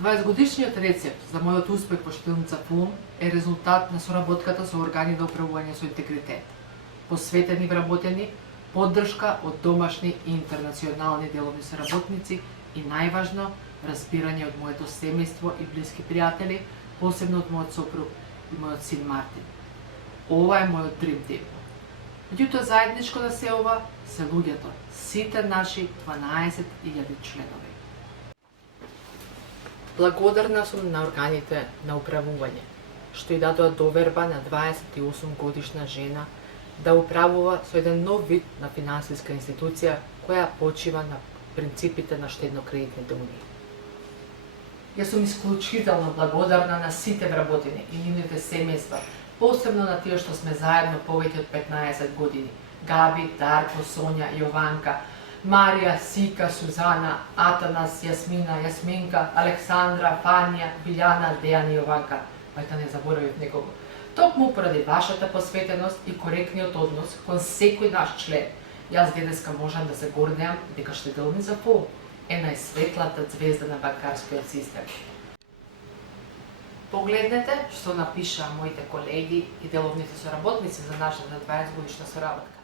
20-годишниот рецепт за мојот успех во Штилница ФУМ е резултат на соработката со органи за управување со интегритет, посветени вработени, поддршка од домашни и интернационални деловни соработници и најважно, разбирање од моето семејство и блиски пријатели, посебно од мојот сопруг и мојот син Мартин. Ова е мојот дрим тим. Меѓутоа заедничко на се ова се луѓето, сите наши 12.000 членови. Благодарна сум на органите на управување, што и дадоа доверба на 28 годишна жена да управува со еден нов вид на финансиска институција која почива на принципите на штедно-кредитните унии. Јас сум исклучително благодарна на сите вработени и нивните семејства, посебно на тие што сме заедно повеќе од 15 години. Габи, Дарко, Сонја, Јованка, Марија, Сика, Сузана, Атанас, Јасмина, Јасминка, Александра, Фанија, Билјана, Дејан и Јованка. Да не заборавив некого. Токму поради вашата посветеност и коректниот однос кон секој наш член, јас денеска можам да се гордеам дека Штедилница ФУМ е најсветлата звезда на банкарскиот систем. Погледнете што напишаа моите колеги и деловните соработници за нашата 20-годишна соработка.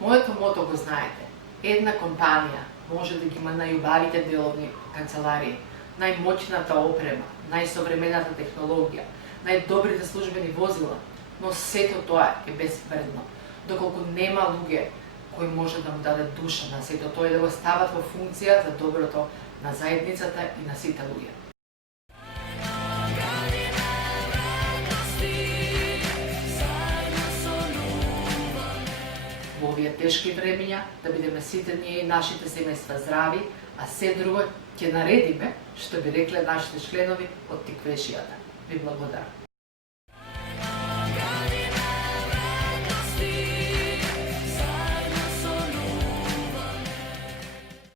Моето мото го знаете. Една компанија може да ги има најубавите деловни канцеларии, најмоćната опрема, најсовремената технологија, најдобрите службени возила, но сето тоа е безвредно, доколку нема луѓе кои може да му дадат душа на сето тоа и да го стават во функција за доброто на заедницата и на сите луѓе. Во овие тешки времиња да бидеме сите ние и нашите семејства здрави, а се друго ќе наредиме, што би рекле нашите членови од тиквешијата. Ви благодарам.